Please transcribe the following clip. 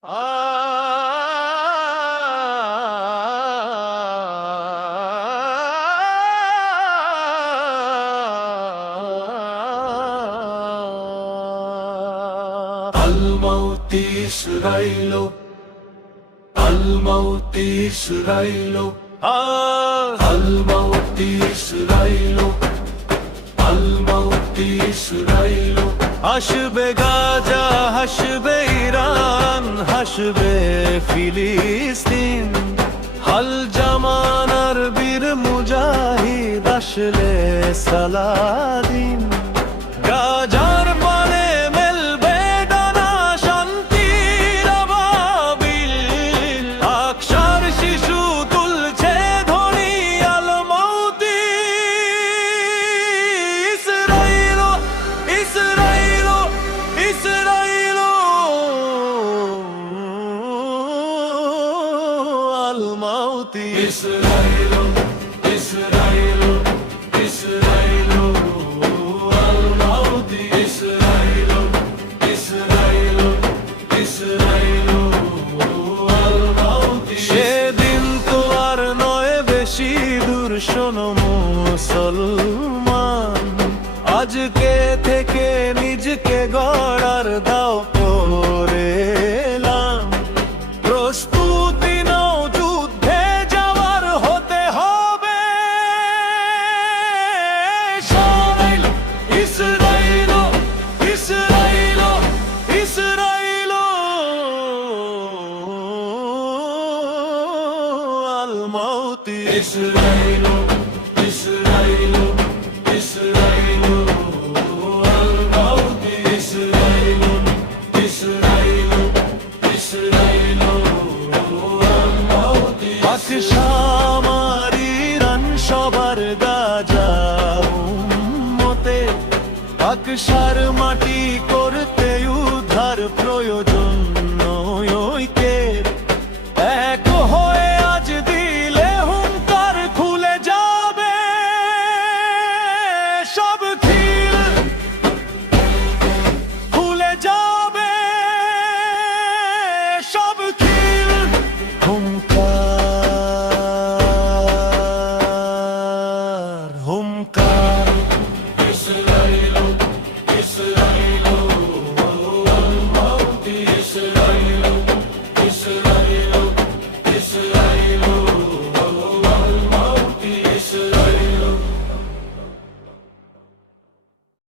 الموت إسرائيل الموت إسرائيل الموت إسرائيل الموت إسرائيل হাসবে গাজা, হাসবে ইরান, হাসবে ফিলিস্তিন। হাল জামানার বীর মুজাহিদ আসলে সালাদিন। গাজার পানে মেলবে ডানা শান্তির আবাবিল। আকসার শিশু তুলছে ধ্বনি আল মৌতি ইসরাইল ইসরাইল ইসরাইল আল মৌতি إسرائيل إسرائيل إسرائيل الموت إسرائيل إسرائيل إسرائيل الموت সেদিন তো আর নয় বেশি দূর, শোনো মুসলমান। আজকে থেকে নিজকে গড়ার দাও করে এলাম। প্রস্তুতি নাও, যুদ্ধে যাওয়ার হতে হবে। ইসরাইল ইসরাইল ইসরাইল ইসরাইল আল মৌতি إسرائيل إسرائيل إسرائيل الموت إسرائيل إسرائيل إسرائيل الموت পাকশাম আর ইরান সবার গাজা উম্মতে। পাকশার মাটি করতে উদ্ধার প্রয়োজন।